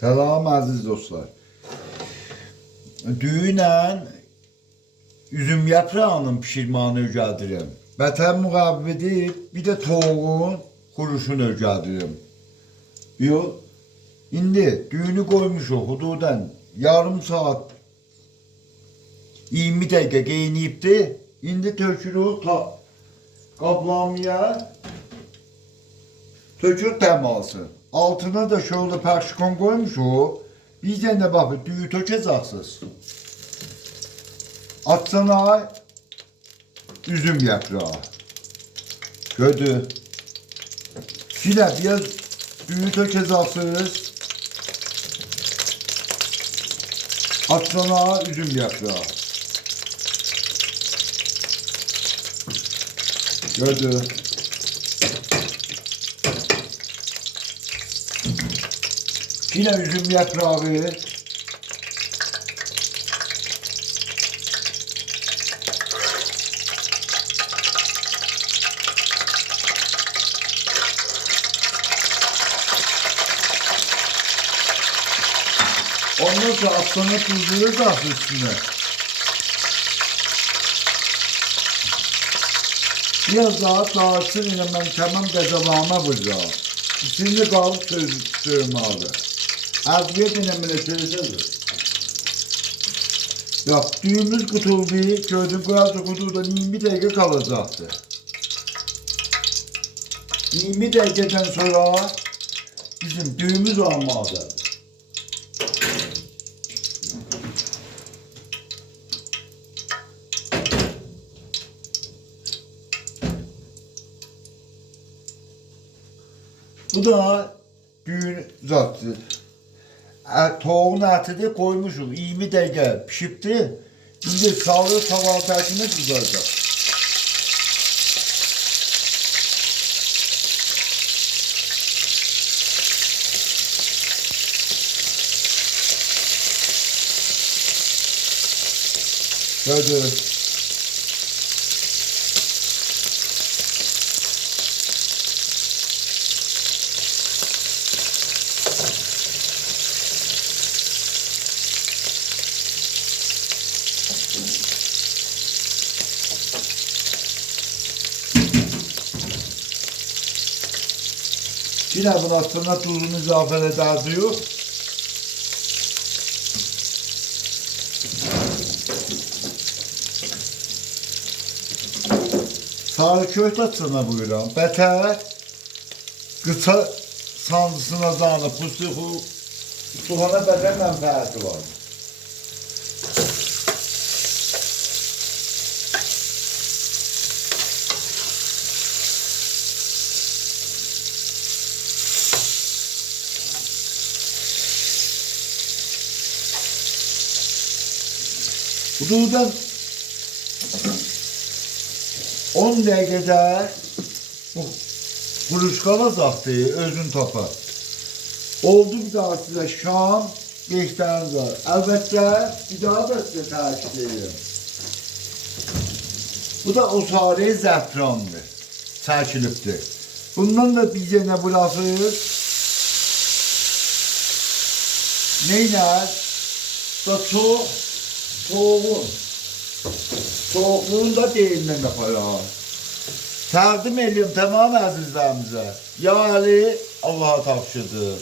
Selam aziz dostlar. Düyünlə üzüm yaprağının pişirmanı öyrədirəm. Vətən müqavvidi bir de tavuğun kuruşunu öyrədirəm. İndi düyünü koymuşuq hududan yarım saat 20 dakika qeyniyibdi. İndi tökürük qablamaya, tökür təması. Altına da şöyle perşikon koymuşuq. Bir de bakın düyü tökəcəksiniz. Atsana üzüm yaprağı. Gördü. Yine biraz düyü tökəcəksiniz. Atsana üzüm yaprağı. Gördü. Yine üzüm yaprağı. Ondan sonra aslında tuzluyoruz da üstüne. Biraz daha dağıtsın yine ben tamam gazalama vuracağım. İçinde kalıp sığmalı. Aziyet önemine söyleseniz. Yaptığımız kutuyu gördüğüm kadar kutuda 20 dakika kalacaktı. 20 dakikadan sonra bizim düğümüz olmadı. Bu da düğün zaten. Tavuğun eti de koymuşum. 20 dakika pişipti. Şimdi sağlığı tavantakine kızaracak. Böyle. Yine bunun aslında tuzunu izafet eder diyor. Sarı köfte atsana buyuram. Beter kısa sancısına zanı pusuhu suhana beter menfaati var. Hududan 10 dakikada bu kuruşkala zahtı özün tapar. Oldu bir daha size şam geçtiğiniz var. Elbette bir daha da size tarifleyeyim. Bu da o sarı zəfrandır. Çəkilibdir. Bundan da bize ne bulasıyız? Neyler? Da soğukluğun da değilmem yapar. Təqdim ediyorum tamam əzizlərimizə. Ya Ali Allah'a tapşırdı.